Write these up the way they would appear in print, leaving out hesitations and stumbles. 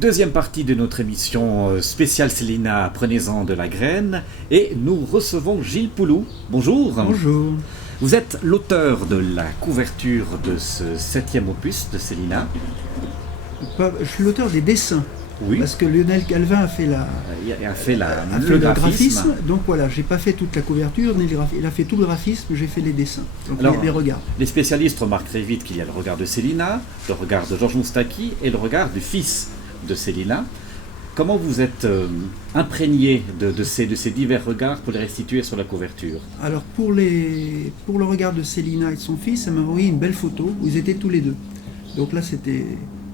Deuxième partie de notre émission spéciale Célina, prenez-en de la graine. Et nous recevons Gilles Poulou. Bonjour. Bonjour. Vous êtes l'auteur de la couverture de ce 7e opus de Célina. Je suis l'auteur des dessins. Oui. Parce que Lionel Calvin a fait le graphisme. Donc voilà, j'ai pas fait toute la couverture, il a fait tout le graphisme, j'ai fait les dessins. Donc alors, les regards. Les spécialistes remarquent très vite qu'il y a le regard de Célina, le regard de Georges Moustaki et le regard du fils de Célina. Comment vous êtes imprégné de ces divers regards pour les restituer sur la couverture? Alors pour le regard de Célina et de son fils, elle m'a envoyé une belle photo où ils étaient tous les deux. Donc là c'était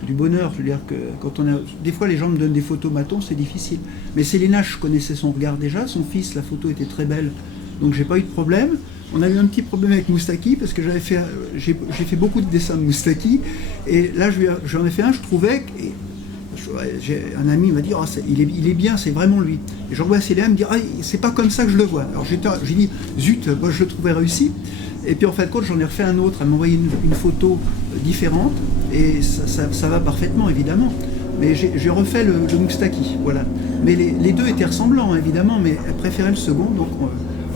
du bonheur, je veux dire que quand on a... Des fois les gens me donnent des photos maton, c'est difficile. Mais Célina, je connaissais son regard déjà, son fils, la photo était très belle, donc j'ai pas eu de problème. On a eu un petit problème avec Moustaki parce que j'ai fait beaucoup de dessins de Moustaki et là j'en ai fait un, je trouvais, et j'ai un ami m'a dit oh, il est bien, c'est vraiment lui. Et j'envoie à Célina, elle me dit ah, c'est pas comme ça que je le vois. Alors j'ai dit zut, moi je le trouvais réussi. Et puis en fin de compte, j'en ai refait un autre, elle m'a envoyé une photo différente, et ça va parfaitement, évidemment. Mais j'ai refait le Moustaki, voilà. Mais les deux étaient ressemblants, évidemment, mais elle préférait le second, donc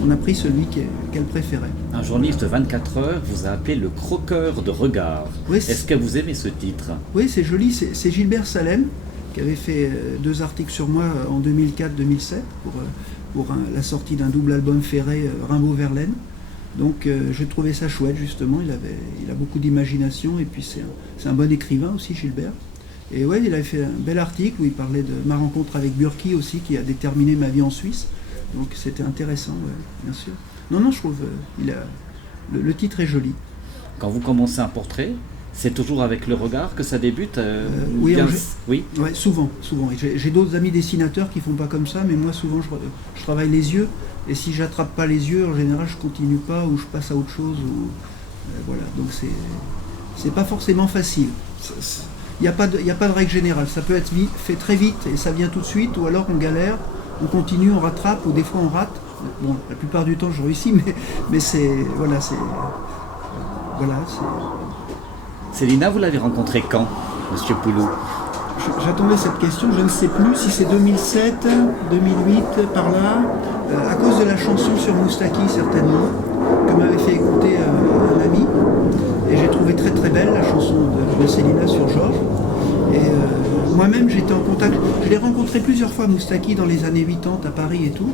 on a pris celui qu'elle préférait. Un journaliste de 24 heures vous a appelé le croqueur de regard. Oui, est-ce que vous aimez ce titre? Oui, c'est joli, c'est Gilbert Salem, qui avait fait 2 articles sur moi en 2004-2007, pour la sortie d'un double album ferré, Rimbaud-Verlaine. Donc j'ai trouvé ça chouette justement, il a beaucoup d'imagination et puis c'est un bon écrivain aussi Gilbert. Et ouais, il avait fait un bel article où il parlait de ma rencontre avec Burki aussi qui a déterminé ma vie en Suisse. Donc c'était intéressant, ouais, bien sûr. Non, je trouve le titre est joli. Quand vous commencez un portrait, c'est toujours avec le regard que ça débute Oui, oui. Ouais, souvent. J'ai d'autres amis dessinateurs qui font pas comme ça, mais moi souvent je travaille les yeux. Et si j'attrape pas les yeux, en général, je continue pas ou je passe à autre chose. Voilà, donc c'est pas forcément facile. Il n'y a pas de règle générale. Ça peut être fait très vite et ça vient tout de suite, ou alors on galère, on continue, on rattrape, ou des fois on rate. Bon, la plupart du temps je réussis, mais voilà. Célina, vous l'avez rencontrée quand, Monsieur Poulou? J'attendais cette question, je ne sais plus si c'est 2007, 2008, par là, à cause de la chanson sur Moustaki certainement, que m'avait fait écouter un ami, et j'ai trouvé très très belle la chanson de Célina sur Georges. Et moi-même j'étais en contact, je l'ai rencontré plusieurs fois Moustaki dans les années 80 à Paris et tout,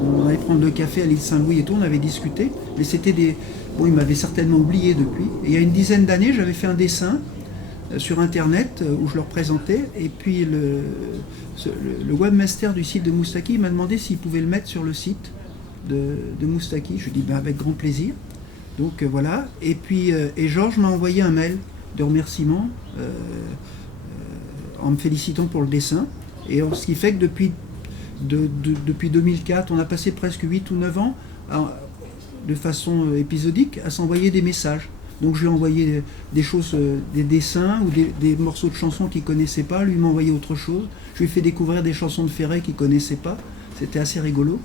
on allait prendre le café à l'île Saint-Louis et tout, on avait discuté, mais c'était Bon, il m'avait certainement oublié depuis, et il y a une dizaine d'années j'avais fait un dessin sur internet où je leur présentais, et puis le webmaster du site de Moustaki m'a demandé s'il pouvait le mettre sur le site de Moustaki. Je lui ai dit ben, avec grand plaisir. Donc voilà, et puis Georges m'a envoyé un mail de remerciement en me félicitant pour le dessin, et ce qui fait que depuis 2004 on a passé presque 8 ou 9 ans de façon épisodique à s'envoyer des messages. Donc je lui ai envoyé des choses, des dessins ou des morceaux de chansons qu'il ne connaissait pas, lui m'a envoyé autre chose. Je lui ai fait découvrir des chansons de Ferret qu'il ne connaissait pas, c'était assez rigolo.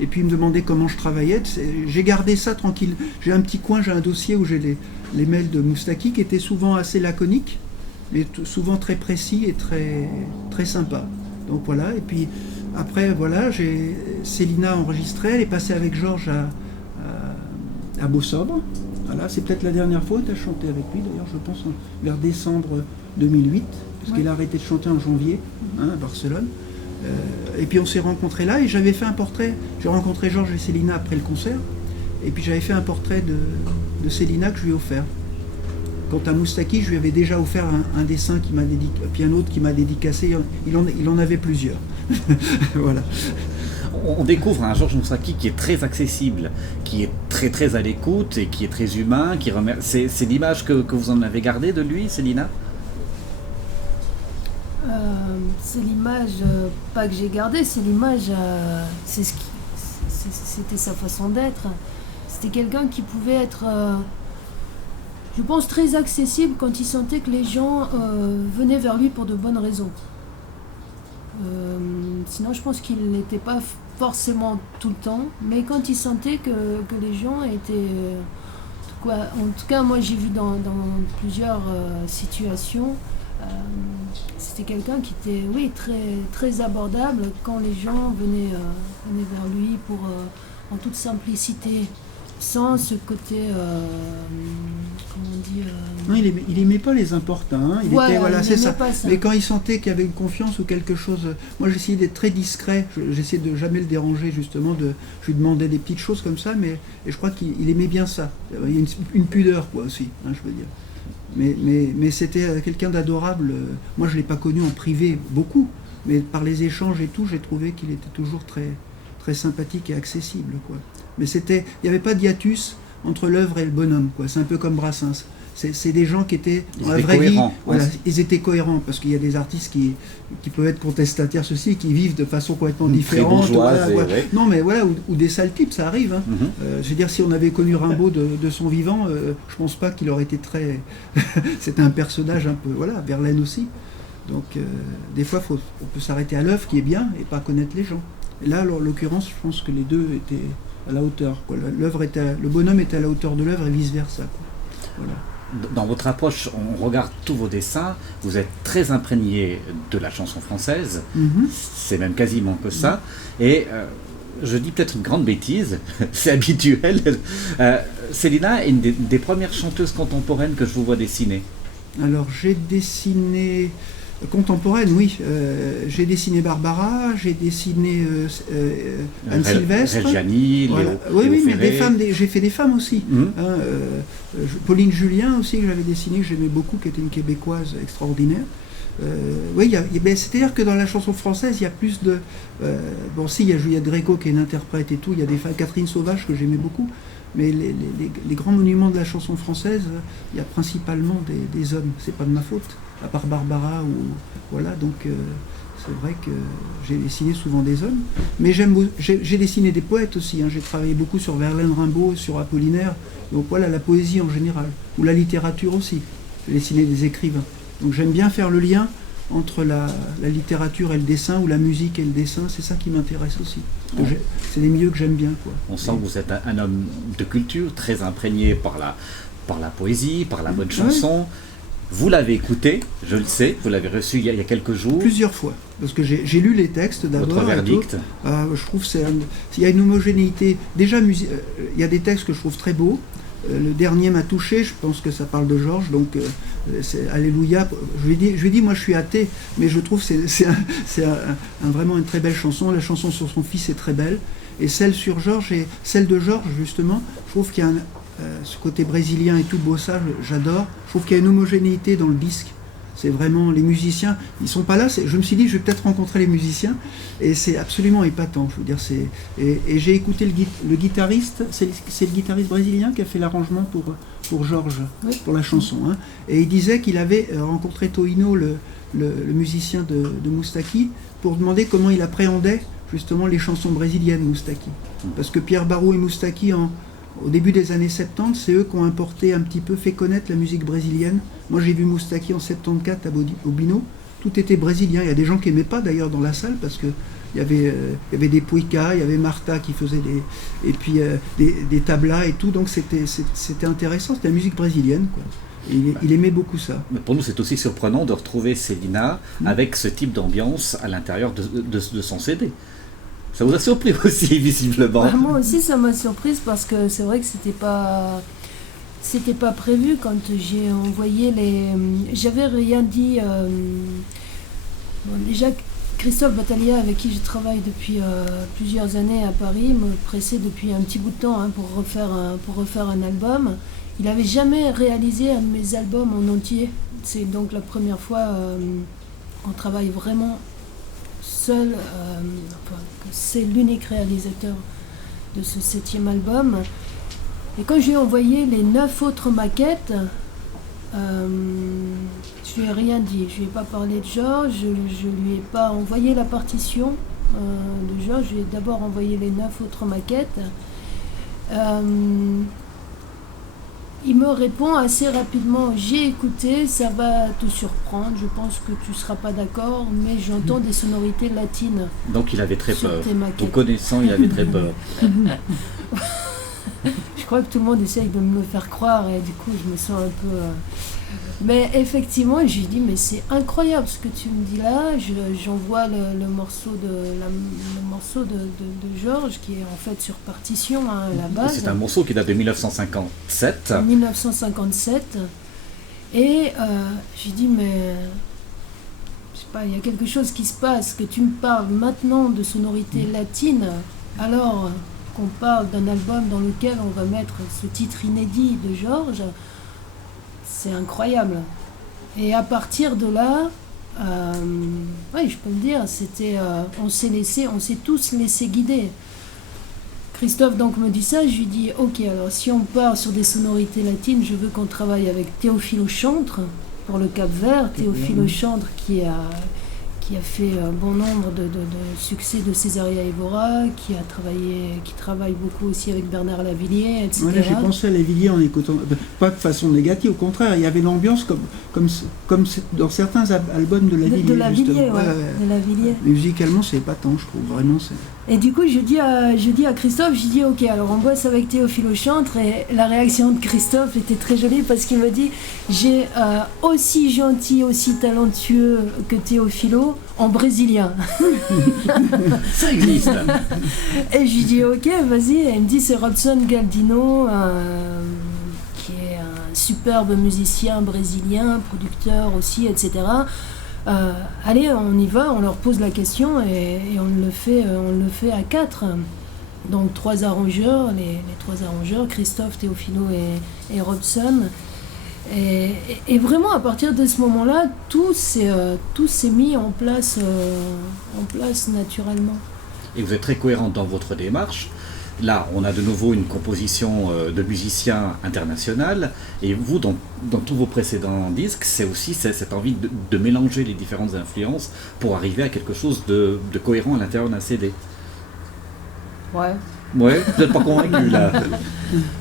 Et puis il me demandait comment je travaillais, j'ai gardé ça tranquille. J'ai un petit coin, j'ai un dossier où j'ai les mails de Moustaki qui étaient souvent assez laconiques, mais souvent très précis et très, très sympa. Donc voilà, et puis après voilà, Célina enregistré, elle est passée avec Georges à Beau-Sobre. Voilà, c'est peut-être la dernière fois que tu as chanté avec lui, d'ailleurs, je pense, vers décembre 2008, parce qu'il a arrêté de chanter en janvier, à Barcelone. Et puis on s'est rencontrés là, et j'avais fait un portrait. J'ai rencontré Georges et Célina après le concert, et puis j'avais fait un portrait de Célina que je lui ai offert. Quant à Moustaki, je lui avais déjà offert un dessin qui m'a dédicacé, puis un autre qui m'a dédicacé, il en avait plusieurs. Voilà. On découvre un Georges Moustaki qui est très accessible, qui est très très à l'écoute et qui est très humain. C'est l'image que vous en avez gardée de lui, Célina? C'est l'image, pas que j'ai gardée, c'est l'image, c'était sa façon d'être. C'était quelqu'un qui pouvait être, je pense, très accessible quand il sentait que les gens venaient vers lui pour de bonnes raisons. Sinon, je pense qu'il n'était pas forcément tout le temps, mais quand il sentait que les gens étaient... en tout cas, moi j'ai vu dans plusieurs situations C'était quelqu'un qui était, oui, très, très abordable quand les gens venaient vers lui en toute simplicité, sans ce côté, comment on dit... Non, il aimait pas les importuns, hein. Voilà, c'est ça. pas ça. Mais quand il sentait qu'il y avait une confiance ou quelque chose, moi j'essayais d'être très discret, j'essayais de jamais le déranger justement, je lui demandais des petites choses comme ça, et je crois qu'il aimait bien ça. Il y a une pudeur quoi aussi, hein, je veux dire. Mais c'était quelqu'un d'adorable. Moi je ne l'ai pas connu en privé beaucoup, mais par les échanges et tout, j'ai trouvé qu'il était toujours très, très sympathique et accessible, quoi. Mais il n'y avait pas d'hiatus entre l'œuvre et le bonhomme, quoi. C'est un peu comme Brassens. C'est des gens qui étaient dans la vraie vie. Voilà, ils étaient cohérents, parce qu'il y a des artistes qui peuvent être contestataires, ceci, qui vivent de façon complètement différente. Voilà. Non, mais voilà, ou des sales types, ça arrive. Hein. Je veux dire, si on avait connu Rimbaud de son vivant, je pense pas qu'il aurait été très. C'était un personnage un peu. Voilà, Verlaine aussi. Donc, des fois, on peut s'arrêter à l'œuvre qui est bien et pas connaître les gens. Et là, en l'occurrence, je pense que les deux étaient à la hauteur, quoi. Le bonhomme était à la hauteur de l'œuvre et vice-versa, quoi. Voilà. Dans votre approche, on regarde tous vos dessins, vous êtes très imprégné de la chanson française, c'est même quasiment que ça, et je dis peut-être une grande bêtise, c'est habituel, Célina est une des premières chanteuses contemporaines que je vous vois dessiner. Alors j'ai dessiné... Contemporaine, oui. J'ai dessiné Barbara, j'ai dessiné Anne Sylvestre. Reggiani, voilà. Oui, mais des femmes, j'ai fait des femmes aussi. Pauline Julien aussi, que j'avais dessiné, que j'aimais beaucoup, qui était une Québécoise extraordinaire. Oui, c'est-à-dire que dans la chanson française, il y a plus de... bon, si, il y a Juliette Gréco qui est une interprète et tout, il y a des femmes, Catherine Sauvage, que j'aimais beaucoup. Mais les grands monuments de la chanson française, il y a principalement des hommes. C'est pas de ma faute, à part Barbara ou voilà. Donc c'est vrai que j'ai dessiné souvent des hommes, mais j'ai dessiné des poètes aussi. Hein. J'ai travaillé beaucoup sur Verlaine, Rimbaud, sur Apollinaire. Donc voilà, la poésie en général, ou la littérature aussi. J'ai dessiné des écrivains. Donc j'aime bien faire le lien entre la littérature et le dessin, ou la musique et le dessin, c'est ça qui m'intéresse aussi. C'est des milieux que j'aime bien, quoi. On sent que vous êtes un homme de culture, très imprégné par la poésie, par la bonne chanson. Vous l'avez écouté, je le sais, vous l'avez reçu il y a quelques jours. Plusieurs fois, parce que j'ai lu les textes d'abord. Votre verdict. Je trouve qu'il y a une homogénéité. Déjà, il y a des textes que je trouve très beaux. Le dernier m'a touché, je pense que ça parle de Georges, donc c'est Alléluia. Je lui ai dit, moi je suis athée, mais je trouve que c'est vraiment une très belle chanson. La chanson sur son fils est très belle, et celle sur Georges, et celle de Georges justement, je trouve qu'il y a ce côté brésilien et tout beau ça, j'adore. Je trouve qu'il y a une homogénéité dans le disque. C'est vraiment, les musiciens, ils sont pas là. Je me suis dit, je vais peut-être rencontrer les musiciens, et c'est absolument épatant. Je veux dire, et j'ai écouté le guitariste, c'est le guitariste brésilien qui a fait l'arrangement pour Georges, oui, pour la chanson. Hein. Et il disait qu'il avait rencontré Toino, le musicien de Moustaki, pour demander comment il appréhendait justement les chansons brésiliennes, Moustaki. Parce que Pierre Barou et Moustaki, au début des années 70, c'est eux qui ont importé un petit peu, fait connaître la musique brésilienne. Moi j'ai vu Moustaki en 74 à Bobino, tout était brésilien. Il y a des gens qui n'aimaient pas d'ailleurs dans la salle, parce que il y avait des Puica, il y avait Martha qui faisait des tablas et tout, donc c'était intéressant, c'était la musique brésilienne, quoi. Et il aimait beaucoup ça. Mais pour nous, c'est aussi surprenant de retrouver Célina avec ce type d'ambiance à l'intérieur de son CD. Ça vous a surpris aussi, visiblement. Ouais, moi aussi, ça m'a surprise, parce que c'est vrai que c'était pas prévu quand j'ai envoyé les... J'avais rien dit... Bon, déjà, Christophe Battaglia, avec qui je travaille depuis plusieurs années à Paris, me pressait depuis un petit bout de temps, hein, pour refaire un album. Il n'avait jamais réalisé un de mes albums en entier. C'est donc la première fois qu'on travaille vraiment seul. C'est l'unique réalisateur de ce 7e album. Et quand je lui ai envoyé les 9 autres maquettes, je lui ai rien dit. Je lui ai pas parlé de Georges, je lui ai pas envoyé la partition de Georges. Je lui ai d'abord envoyé les 9 autres maquettes. Il me répond assez rapidement: j'ai écouté, ça va te surprendre, je pense que tu ne seras pas d'accord, mais j'entends des sonorités latines. Donc il avait très peur. Vous connaissant, il avait très peur. Je crois que tout le monde essaye de me le faire croire, et du coup je me sens un peu... Mais effectivement, je lui dis, mais c'est incroyable ce que tu me dis là. J'envoie le morceau de Georges, qui est en fait sur partition hein, à la base. C'est un morceau qui date de 1957. 1957. Et je lui dis, mais je sais pas, il y a quelque chose qui se passe, que tu me parles maintenant de sonorité latine, alors qu'on parle d'un album dans lequel on va mettre ce titre inédit de Georges. C'est incroyable. Et à partir de là, oui, je peux le dire, c'était, on s'est tous laissé guider. Christophe donc me dit ça, je lui dis ok, alors si on part sur des sonorités latines, je veux qu'on travaille avec Théophile Chantre pour le Cap-Vert. Théophile Chantre qui a fait bon nombre de succès de Césaria Évora, qui travaille beaucoup aussi avec Bernard Lavilliers, etc. Ouais, j'ai pensé à Lavilliers en écoutant, pas de façon négative, au contraire, il y avait l'ambiance comme dans certains albums de Lavilliers. De Lavilliers, justement. de Lavilliers. Musicalement, c'est épatant, je trouve, vraiment. Et du coup, je dis à Christophe, je dis ok, alors on bosse avec Théophile Chantre, et la réaction de Christophe était très jolie parce qu'il me dit j'ai aussi gentil, aussi talentueux que Théophilo en brésilien. Ça existe. Et je lui dis ok, vas-y. Et il me dit c'est Robson Galdino, qui est un superbe musicien brésilien, producteur aussi, etc. Allez, on y va, on leur pose la question et on le fait à 4. Donc 3 arrangeurs, les 3 arrangeurs, Christophe, Théophilo et Robson. Et vraiment, à partir de ce moment-là, tout s'est mis en place naturellement. Et vous êtes très cohérent dans votre démarche. Là, on a de nouveau une composition de musiciens international, et vous, dans tous vos précédents disques, c'est aussi cette envie de mélanger les différentes influences pour arriver à quelque chose de cohérent à l'intérieur d'un CD. Ouais. Ouais, vous n'êtes pas convaincu là?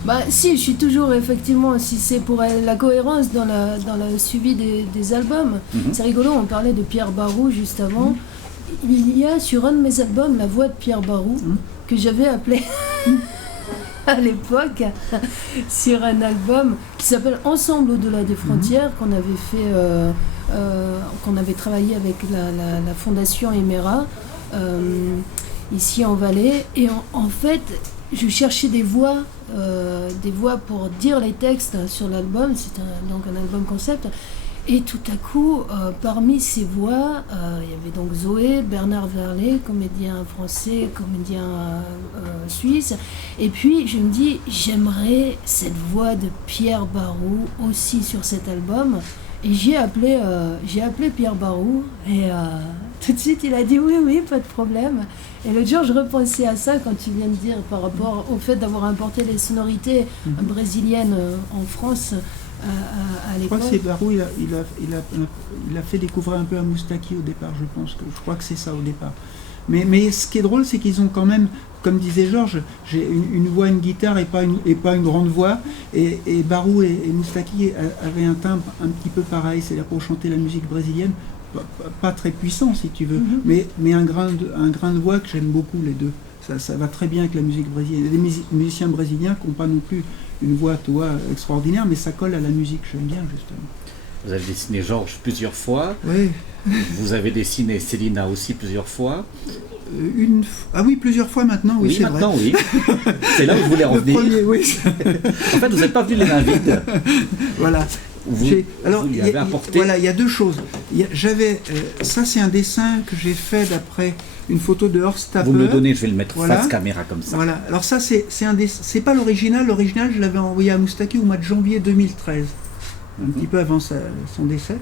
Bah si, je suis toujours effectivement, si c'est pour la cohérence dans le suivi des albums. C'est rigolo, on parlait de Pierre Barou juste avant. Il y a sur un de mes albums la voix de Pierre Barou, que j'avais appelé à l'époque sur un album qui s'appelle Ensemble au-delà des frontières, qu'on avait fait, qu'on avait travaillé avec la fondation Emera ici en Valais. Et en fait, je cherchais des voix pour dire les textes sur l'album. C'est donc un album concept. Et tout à coup, parmi ces voix, il y avait donc Zoé, Bernard Verlet, comédien français, comédien suisse. Et puis, je me dis, j'aimerais cette voix de Pierre Barou aussi sur cet album. Et j'ai appelé Pierre Barou. Et tout de suite, il a dit oui, pas de problème. Et l'autre jour, je repensais à ça quand tu viens de dire par rapport au fait d'avoir importé les sonorités brésiliennes en France. À je crois que c'est Barou, il a fait découvrir un peu à Moustaki au départ, je crois que c'est ça au départ. Mais ce qui est drôle, c'est qu'ils ont quand même, comme disait Georges, j'ai une voix, une guitare et pas une grande voix, et Barou et Moustaki avaient un timbre un petit peu pareil, c'est-à-dire pour chanter la musique brésilienne, pas très puissant si tu veux, mais un grain de voix que j'aime beaucoup les deux. Ça va très bien avec la musique brésilienne. Il y a des musiciens brésiliens qui n'ont pas non plus une voix extraordinaire, mais ça colle à la musique, j'aime bien justement. Vous avez dessiné Georges plusieurs fois. Oui. Vous avez dessiné Célina aussi plusieurs fois. Ah oui, plusieurs fois maintenant, oui, c'est maintenant, vrai. Oui. C'est là où je voulais en venir. Premier, oui. En fait, vous n'êtes pas venu les mains vides. Voilà. Vous lui avez apporté. Voilà, il y a deux choses. Ça, c'est un dessin que j'ai fait d'après une photo de Horst Taper. Vous me le donnez, je vais le mettre face caméra comme ça. Voilà. Alors ça, c'est pas l'original. L'original, je l'avais envoyé à Moustaki au mois de janvier 2013, un petit peu avant son décès.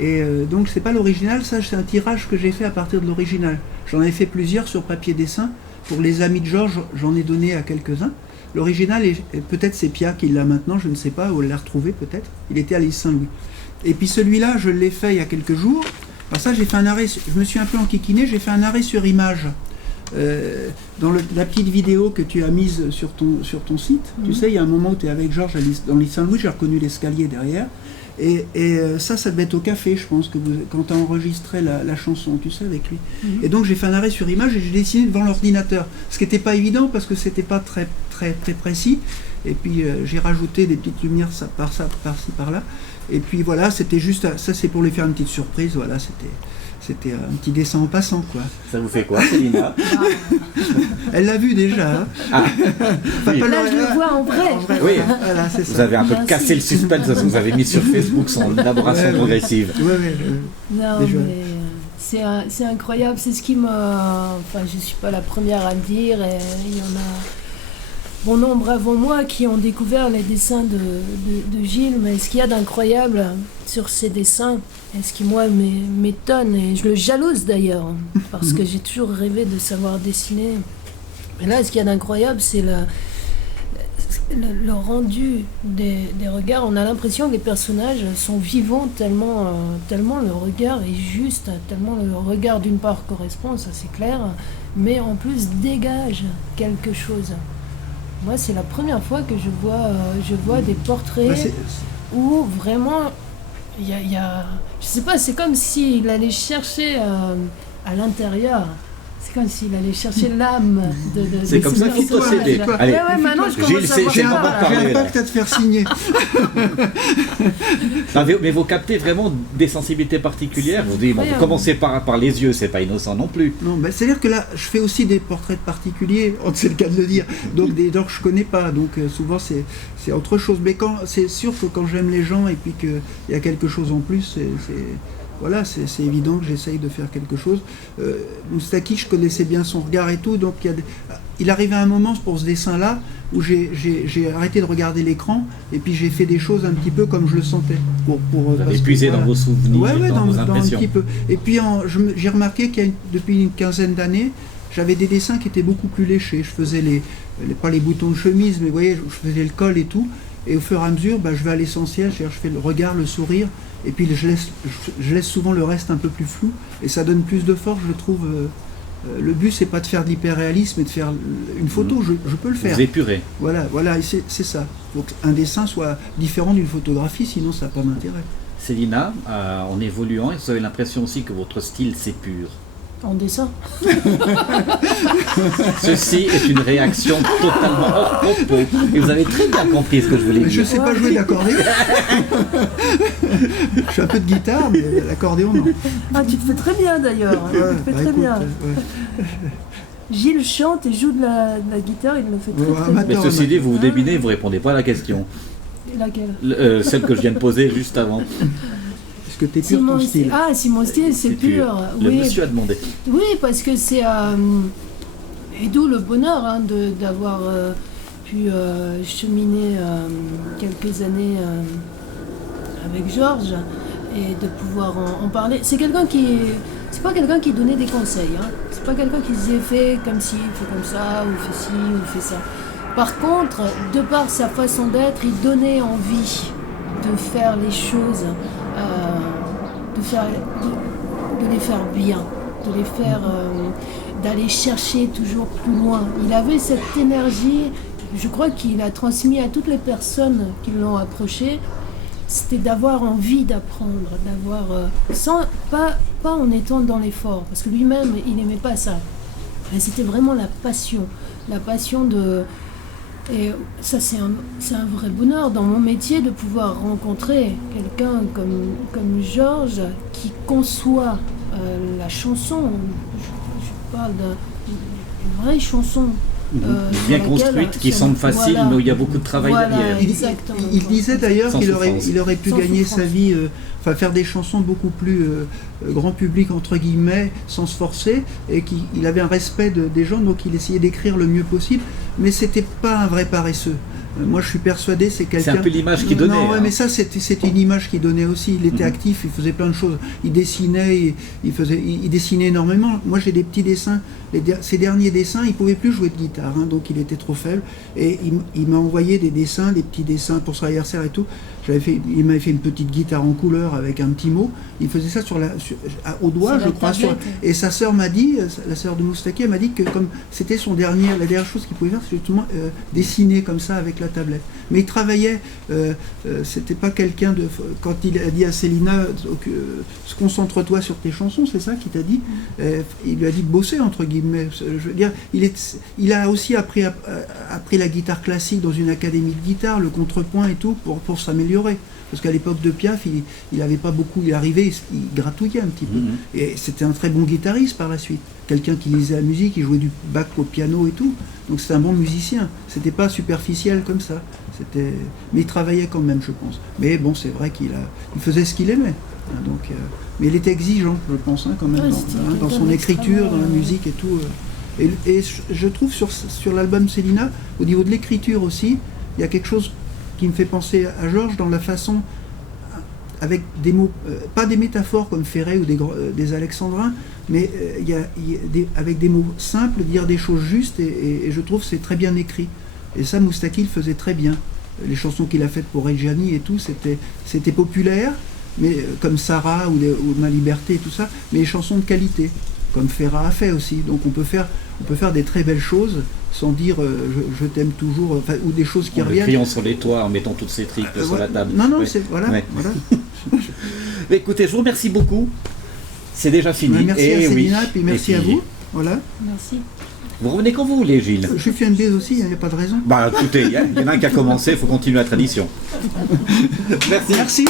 Et donc, c'est pas l'original. Ça, c'est un tirage que j'ai fait à partir de l'original. J'en avais fait plusieurs sur papier dessin. Pour les amis de Georges, j'en ai donné à quelques-uns. L'original, peut-être c'est Pia qui l'a maintenant, je ne sais pas, ou elle l'a retrouvé peut-être. Il était à l'île Saint-Louis. Et puis celui-là, je l'ai fait il y a quelques jours. Alors ça, j'ai fait un arrêt, je me suis un peu enquiquiné, j'ai fait un arrêt sur image. Dans la petite vidéo que tu as mise sur ton site, tu sais, il y a un moment où tu es avec Georges dans l'île Saint-Louis, j'ai reconnu l'escalier derrière. Et ça devait être au café, je pense, quand tu as enregistré la chanson, tu sais, avec lui. Et donc j'ai fait un arrêt sur image et j'ai dessiné devant l'ordinateur. Ce qui n'était pas évident parce que c'était pas très, très, très précis. et puis j'ai rajouté des petites lumières par-ci, par-là. Et puis voilà, c'était juste, ça c'est pour lui faire une petite surprise, voilà, c'était un petit dessin en passant, quoi. Ça vous fait quoi, Célina? Elle l'a vu déjà. Hein. Ah, oui. Là, je le vois en vrai. Oui. Voilà, c'est Vous ça. avez un peu cassé le suspense, parce que vous avez mis sur Facebook son élaboration progressive. Non, mais c'est incroyable, c'est ce qui me... Enfin, je ne suis pas la première à le dire, et il y en a bon nombre avant moi qui ont découvert les dessins de Gilles, mais ce qu'il y a d'incroyable sur ces dessins, et ce qui moi m'étonne, et je le jalouse d'ailleurs, parce que j'ai toujours rêvé de savoir dessiner, mais là ce qu'il y a d'incroyable, c'est le rendu des regards. On a l'impression que les personnages sont vivants tellement le regard est juste, tellement le regard d'une part correspond, ça c'est clair, mais en plus dégage quelque chose. Moi, c'est la première fois que je vois des portraits où vraiment il y a, je sais pas, c'est comme s'il allait chercher à l'intérieur. C'est comme s'il allait chercher l'âme de c'est comme ça qu'il faut s'aider. Allez, ouais, maintenant je commence à voir j'ai ça. un pacte à te faire signer. Mais vous captez vraiment des sensibilités particulières. Vous dites, bon, vous commencez par les yeux, c'est pas innocent non plus. Non, c'est-à-dire que là, je fais aussi des portraits particuliers, c'est le cas de le dire, donc des gens que je connais pas, donc souvent c'est autre chose. Mais c'est sûr que quand j'aime les gens et puis qu'il y a quelque chose en plus, voilà, c'est évident que j'essaye de faire quelque chose. Moustaki, je connaissais bien son regard et tout, donc il arrivait un moment pour ce dessin-là où j'ai arrêté de regarder l'écran et puis j'ai fait des choses un petit peu comme je le sentais. Vous avez épuisé dans vos souvenirs, dans vos impressions. Un petit peu. Et puis j'ai remarqué depuis une quinzaine d'années, j'avais des dessins qui étaient beaucoup plus léchés. Je faisais pas les boutons de chemise, mais vous voyez, je faisais le col et tout. Et au fur et à mesure, je vais à l'essentiel, je fais le regard, le sourire, et puis je laisse souvent le reste un peu plus flou, et ça donne plus de force, je trouve. Le but, c'est pas de faire de l'hyperréalisme et de faire une photo, je peux le faire. Vous épurez. Voilà, c'est ça. Il faut qu'un dessin soit différent d'une photographie, sinon ça n'a pas d'intérêt. Célina, en évoluant, vous avez l'impression aussi que votre style s'épure. En dessin. Ceci est une réaction totalement hors propos. Et vous avez très bien compris ce que je voulais dire. Je ne sais pas jouer d'accordéon. Je fais un peu de guitare, mais l'accordéon, non. Ah, tu te fais très bien d'ailleurs. Tu te fais très bien. Gilles chante et joue de la guitare, il le fait très bien. Mais ceci dit, vous vous débinez, vous ne répondez pas à la question. Laquelle? Celle que je viens de poser juste avant. Que t'es pur ton style. Ah, si mon style c'est pur. Le monsieur a demandé. Oui, parce que c'est... et d'où le bonheur d'avoir pu cheminer quelques années avec Georges et de pouvoir en parler. C'est quelqu'un qui... C'est pas quelqu'un qui donnait des conseils. Hein. C'est pas quelqu'un qui disait fais comme ci, fais comme ça, ou fais ci, ou fais ça. Par contre, de par sa façon d'être, il donnait envie de faire les choses... de les faire bien, de les faire, d'aller chercher toujours plus loin. Il avait cette énergie, je crois qu'il a transmis à toutes les personnes qui l'ont approché, c'était d'avoir envie d'apprendre, pas en étant dans l'effort, parce que lui-même, il n'aimait pas ça. Mais c'était vraiment la passion de... Et ça, c'est un vrai bonheur dans mon métier de pouvoir rencontrer quelqu'un comme Georges qui conçoit la chanson. Je parle d'une vraie chanson. Bien construite, qui semble facile, voilà. mais où il y a beaucoup de travail derrière. Il disait d'ailleurs qu'il aurait pu gagner sa vie, faire des chansons beaucoup plus grand public, entre guillemets, sans se forcer, et qu'il avait un respect des gens, donc il essayait d'écrire le mieux possible, mais c'était pas un vrai paresseux. Moi, je suis persuadé, c'est quelqu'un... C'est un peu l'image qu'il donnait. Non, ouais, mais ça, c'était une image qu'il donnait aussi. Il était actif, il faisait plein de choses. Il dessinait, il dessinait énormément. Moi, j'ai des petits dessins. Ses derniers dessins, il ne pouvait plus jouer de guitare, hein, donc il était trop faible. Et il m'a envoyé des dessins, des petits dessins pour son anniversaire et tout. Il m'avait fait une petite guitare en couleur avec un petit mot. Il faisait ça au doigt, je crois. Et sa sœur m'a dit, la sœur de Moustaki, elle m'a dit que comme c'était la dernière chose qu'il pouvait faire, c'est justement dessiner comme ça avec la tablette. Mais il travaillait, c'était pas quelqu'un de... Quand il a dit à Célina, concentre-toi sur tes chansons, c'est ça qu'il t'a dit. Il lui a dit de bosser, entre guillemets. Je veux dire, il a aussi appris la guitare classique dans une académie de guitare, le contrepoint et tout, pour s'améliorer. Parce qu'à l'époque de Piaf, il n'avait pas beaucoup, il arrivait, il gratouillait un petit peu. Et c'était un très bon guitariste par la suite. Quelqu'un qui lisait la musique, il jouait du Bach au piano et tout. Donc c'était un bon musicien. C'était pas superficiel comme ça. Mais il travaillait quand même, je pense. Mais bon, c'est vrai qu'il faisait ce qu'il aimait. Donc, mais il était exigeant, je pense, quand même, dans son écriture, dans la musique et tout. Et je trouve sur l'album Célina, au niveau de l'écriture aussi, il y a quelque chose qui me fait penser à Georges dans la façon, avec des mots, pas des métaphores comme Ferré ou des alexandrins, mais avec des mots simples, dire des choses justes, et je trouve que c'est très bien écrit. Et ça, Moustaki le faisait très bien. Les chansons qu'il a faites pour Reggiani et tout, c'était populaire, mais comme Sarah ou Ma Liberté et tout ça, mais les chansons de qualité, comme Ferrat a fait aussi. Donc on peut faire des très belles choses sans dire je t'aime toujours, ou des choses qui reviennent. Crions sur les toits en mettant toutes ces triples sur la table. Non, oui. Voilà. Mais écoutez, je vous remercie beaucoup. C'est déjà fini. Merci à Célina, puis merci à vous. Voilà. Merci. Vous revenez quand vous voulez, Gilles. Je suis fanbase aussi, il n'y a pas de raison. Écoutez, il y en a un qui a commencé, il faut continuer la tradition. Merci. Merci.